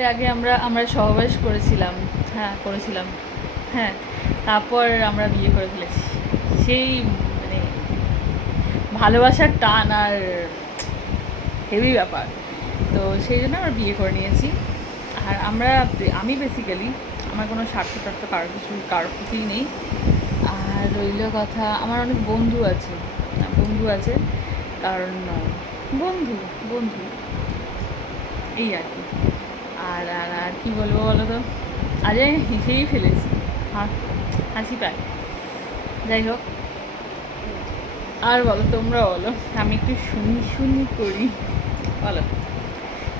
বিয়ের আগে আমরা আমরা সহবাস করেছিলাম। হ্যাঁ করেছিলাম। হ্যাঁ তারপর আমরা বিয়ে করে ফেলেছি। সেই মানে ভালোবাসার টান আর হেভি ব্যাপার। তো সেই জন্য আমরা বিয়ে করে নিয়েছি। আর আমরা, আমি বেসিক্যালি আমার কোনো স্বার্থ টার্থ কারোর কিছু কারোর প্রতিই নেই। আর রইল কথা, আমার অনেক বন্ধু আছে। বন্ধু আছে। কারণ, বন্ধু বন্ধু। এই আর কি। আর আর আর কী বলব বলো তো? আমি হেসেই ফেলেছি। হাসি পায়। যাই হোক। আর বলো তোমরা বলো। আমি একটু শুনি শুনি করি। বলো।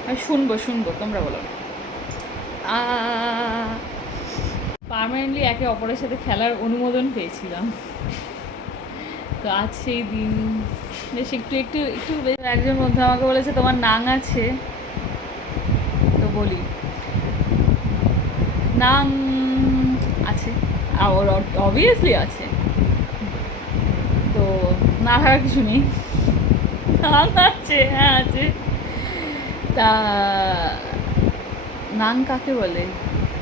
আমি শুনব শুনব, তোমরা বলো। পার্মানেন্টলি একে অপরের সাথে খেলার অনুমোদন পেয়েছিলাম। তো আজ সেই দিন। বেশ, একটু একটু একটু বেশ একজন বন্ধু আমাকে বলেছে, তোমার নাং আছে। বলি। নাং আছে, আর অবভিয়াসলি আছে। তো না থাকার কিছু নেই। নাং আছে হ্যাঁ আছে। তা নাং কাকে বলে?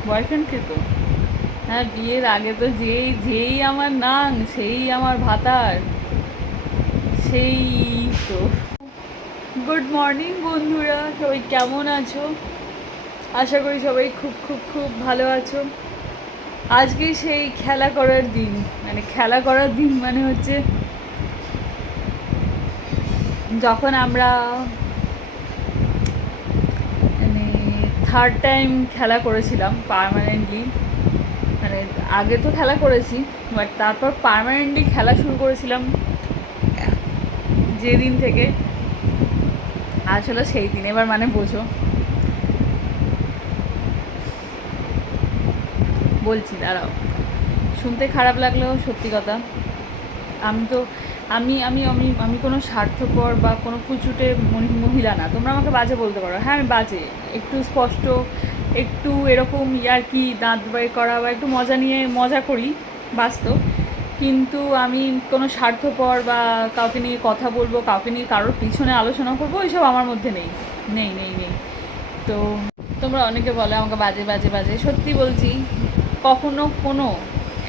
বয়ফ্রেন্ডকে তো? হ্যাঁ বিয়ের আগে তো যেই যেই আমার নাং সেই আমার ভাতার। সেই তো। গুড মর্নিং বন্ধুরা, সবাই কেমন আছো? আশা করি সবাই খুব খুব খুব ভালো আছো। আজকে সেই খেলা করার দিন মানে খেলা করার দিন মানে হচ্ছে যখন আমরা মানে থার্ড টাইম খেলা করেছিলাম পার্মানেন্টলি মানে আগে তো খেলা করেছি বাট তারপর পার্মানেন্টলি খেলা শুরু করেছিলাম যেদিন থেকে। আসলে সেই দিন, এবার মানে বোঝো। বলছি, দাঁড়াও। শুনতে খারাপ লাগলেও সত্যি কথা। আমি তো, আমি আমি আমি আমি কোনো স্বার্থপর বা কোনো কুচুটে মহি- মহিলা না। তোমরা আমাকে বাজে বলতে পারো। হ্যাঁ আমি বাজে। একটু স্পষ্ট, একটু এরকম ইয়ার কি, দাঁত বাই করা বা একটু মজা নিয়ে, মজা করি, বাস্তব। কিন্তু আমি কোনো স্বার্থপর বা কাউকে নিয়ে কথা বলব, কাউকে নিয়ে কারোর পিছনে আলোচনা করব এইসব আমার মধ্যে নেই। নেই নেই নেই। তো তোমরা অনেকে বলে আমাকে বাজে বাজে বাজে। সত্যি বলছি কখনো কোনো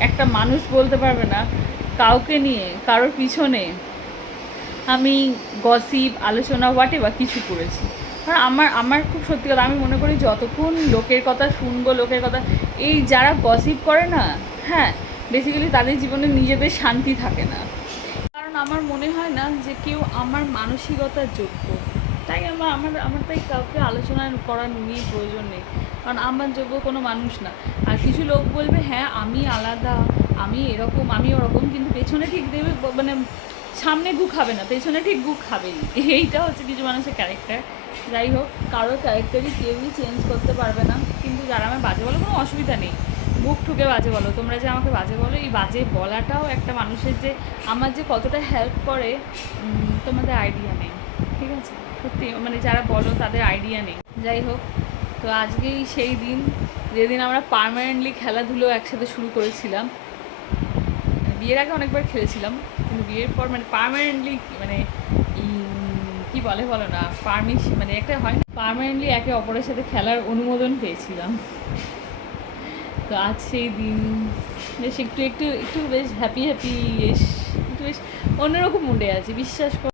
একটা মানুষ বলতে পারবে না কাউকে নিয়ে, কারোর পিছনে আমি গসিপ, আলোচনা হোয়াটে বা কিছু করেছি। কারণ আমার আমার খুব সত্যি কথা, আমি মনে করি যতক্ষণ লোকের কথা শুনব, লোকের কথা, এই যারা গসিপ করে না হ্যাঁ বেসিক্যালি তাদের জীবনে নিজেদের শান্তি থাকে না। কারণ আমার মনে হয় না যে কেউ আমার মানসিকতার যোগ্য। তাই আমার আমার আমার তাই কাউকে আলোচনা করার নিয়ে প্রয়োজন নেই। কারণ আমার যোগ্য কোনো মানুষ না। আর কিছু লোক বলবে হ্যাঁ আমি আলাদা, আমি এরকম, আমি ওরকম। কিন্তু পেছনে ঠিক দেবে মানে সামনে গু খাবে না, পেছনে ঠিক গু খাবেই। এইটা হচ্ছে কিছু মানুষের ক্যারেক্টার যাই হোক, কারোর ক্যারেক্টারই কেউই চেঞ্জ করতে পারবে না। কিন্তু যারা আমার বাজে বলো, কোনো অসুবিধা নেই। বুক ঠুকে বাজে বলো। তোমরা যে আমাকে বাজে বলো, এই বাজে বলাটাও একটা মানুষের যে, আমার যে কতটা হেল্প করে তোমাদের আইডিয়া নেই। ঠিক আছে? সত্যি মানে যারা বলো তাদের আইডিয়া নেই। যাই হোক, তো আজকেই সেই দিন, যেদিন আমরা পার্মানেন্টলি খেলাধুলো একসাথে শুরু করেছিলাম। মানে বিয়ের আগে অনেকবার খেলেছিলাম, কিন্তু বিয়ের পর মানে পার্মানেন্টলি মানে কি বলে বলো না পারমিশন মানে একটা হয় পার্মানেন্টলি একে অপরের সাথে খেলার অনুমোদন পেয়েছিলাম। তো আজ সেই দিন, বেশ একটু একটু একটু বেশ হ্যাপি হ্যাপি বেশ একটু বেশ অন্যরকম মুডে আছে, বিশ্বাস কর